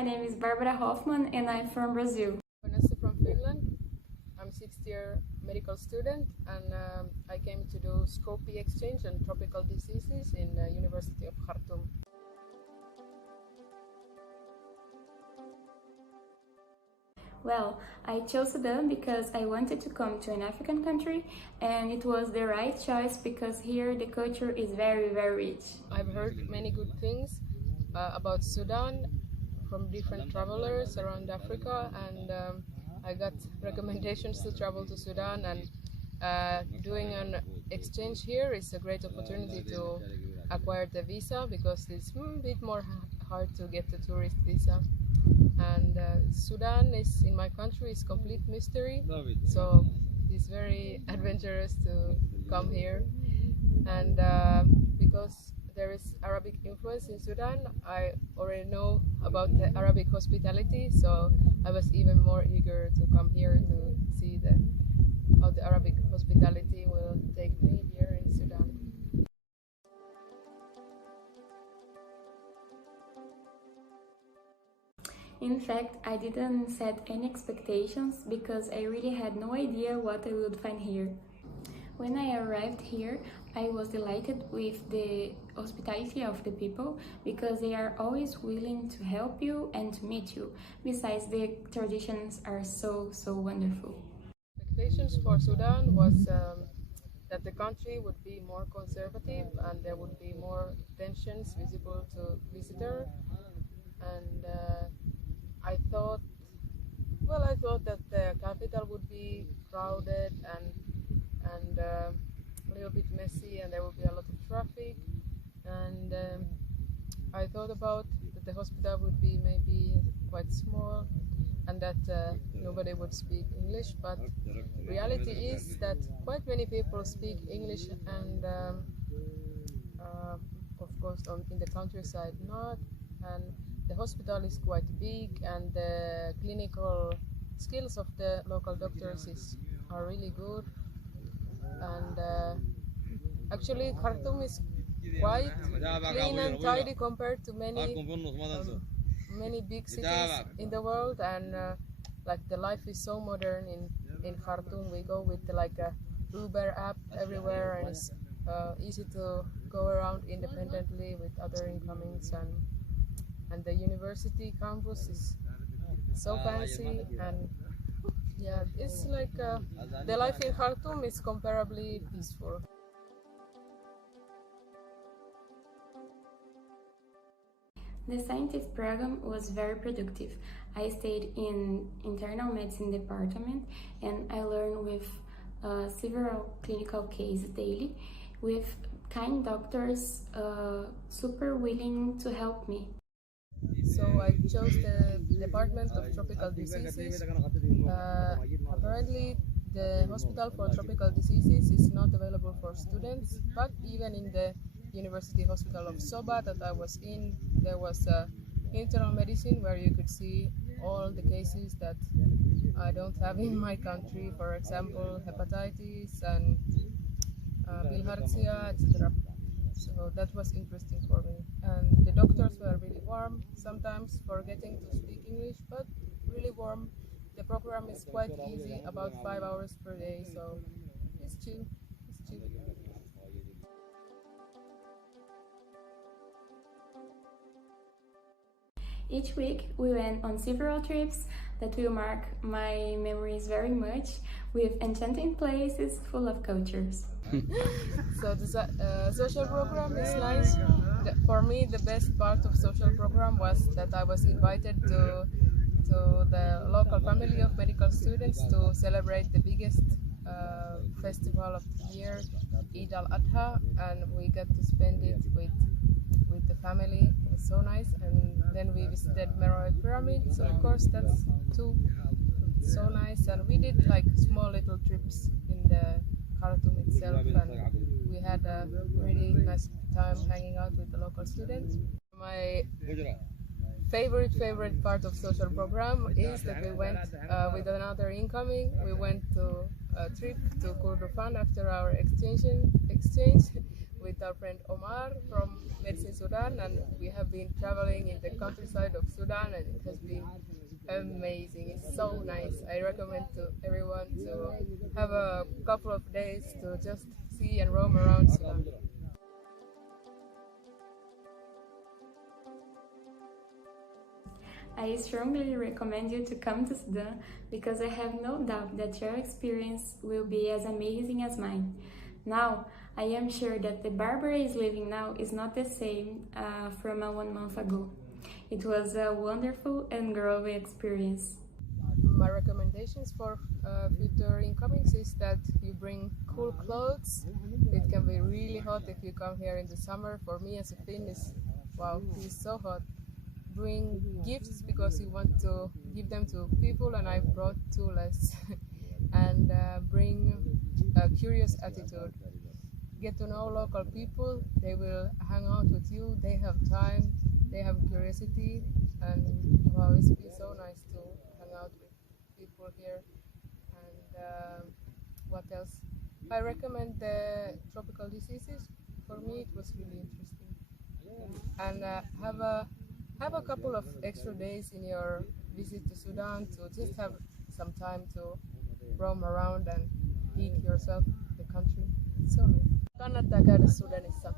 my name is Barbara Hoffman and I'm from Brazil. Vanessa from Finland. I'm 6th-year medical student and I came to do Scopy exchange on tropical diseases in the University of Khartoum. Well, I chose Sudan because I wanted to come to an African country and it was the right choice because here the culture is very rich. I've heard many good things about Sudan from different travelers around Africa, and I got recommendations to travel to Sudan, and doing an exchange here is a great opportunity to acquire the visa because it's a bit more hard to get the tourist visa. And Sudan is in my country is complete mystery, so it's very adventurous to come here. And because there is Arabic influence in Sudan, I already know about the Arabic hospitality, so I was even more eager to come here to see how the Arabic hospitality will take me here in Sudan. In fact, I didn't set any expectations because I really had no idea what I would find here. When I arrived here, I was delighted with the hospitality of the people because they are always willing to help you and to meet you. Besides, the traditions are so wonderful. Expectations for Sudan was that the country would be more conservative and there would be more tensions visible to visitors. And I thought that the capital would be crowded and a little bit messy, and there would be a lot of traffic. And I thought about that the hospital would be maybe quite small and that nobody would speak English. But reality is that quite many people speak English, and of course in the countryside not. And the hospital is quite big, and the clinical skills of the local doctors are really good. And actually, Khartoum is quite clean and tidy compared to many big cities in the world. And like the life is so modern in Khartoum. We go with like a Uber app everywhere, and it's easy to go around independently with other incomings. And the university campus is so fancy, and yeah, it's like the life in Khartoum is comparably peaceful. The scientist program was very productive. I stayed in internal medicine department and I learned with several clinical cases daily with kind doctors super willing to help me. So I chose the Department of Tropical Diseases. Apparently the Hospital for Tropical Diseases is not available for students, but even in the University Hospital of Soba that I was in, there was internal medicine where you could see all the cases that I don't have in my country, for example hepatitis and bilharzia, etc. So that was interesting for me, and the doctors were really warm, sometimes forgetting to speak English, but really warm. The program is quite easy, about 5 hours per day, so it's chill. Each week we went on several trips that will mark my memories very much, with enchanting places full of cultures. So the social program is nice. For me, the best part of social program was that I was invited to the local family of medical students to celebrate the biggest festival of the year, Eid al-Adha, and we got to spend it with the family. It was so nice. And then we visited Meroe Pyramid, so of course that's too so nice. And we did like small little trips in the Khartoum itself, and we had a really nice time hanging out with the local students. My favorite part of social program is that we went with another incoming. We went to a trip to Kordofan after our exchange. with our friend Omar from MedSIN-Sudan, and we have been traveling in the countryside of Sudan, and it has been amazing. It's so nice. I recommend to everyone to have a couple of days to just see and roam around Sudan. I strongly recommend you to come to Sudan because I have no doubt that your experience will be as amazing as mine. Now, I am sure that the Barbara is living now is not the same from 1 month ago. It was a wonderful and growing experience. My recommendations for future incomings is that you bring cool clothes. It can be really hot if you come here in the summer. For me as a Finn, wow, it's so hot. Bring gifts because you want to give them to people, and I brought 2 less. And bring a curious attitude. Get to know local people. They will hang out with you. They have time. They have curiosity, and wow, it's been so nice to hang out with people here. And what else? I recommend the tropical diseases. For me, it was really interesting. And have a couple of extra days in your visit to Sudan to just have some time to roam around and eat yourself the country. It's so nice. Kannattaa käydä Sudanissa.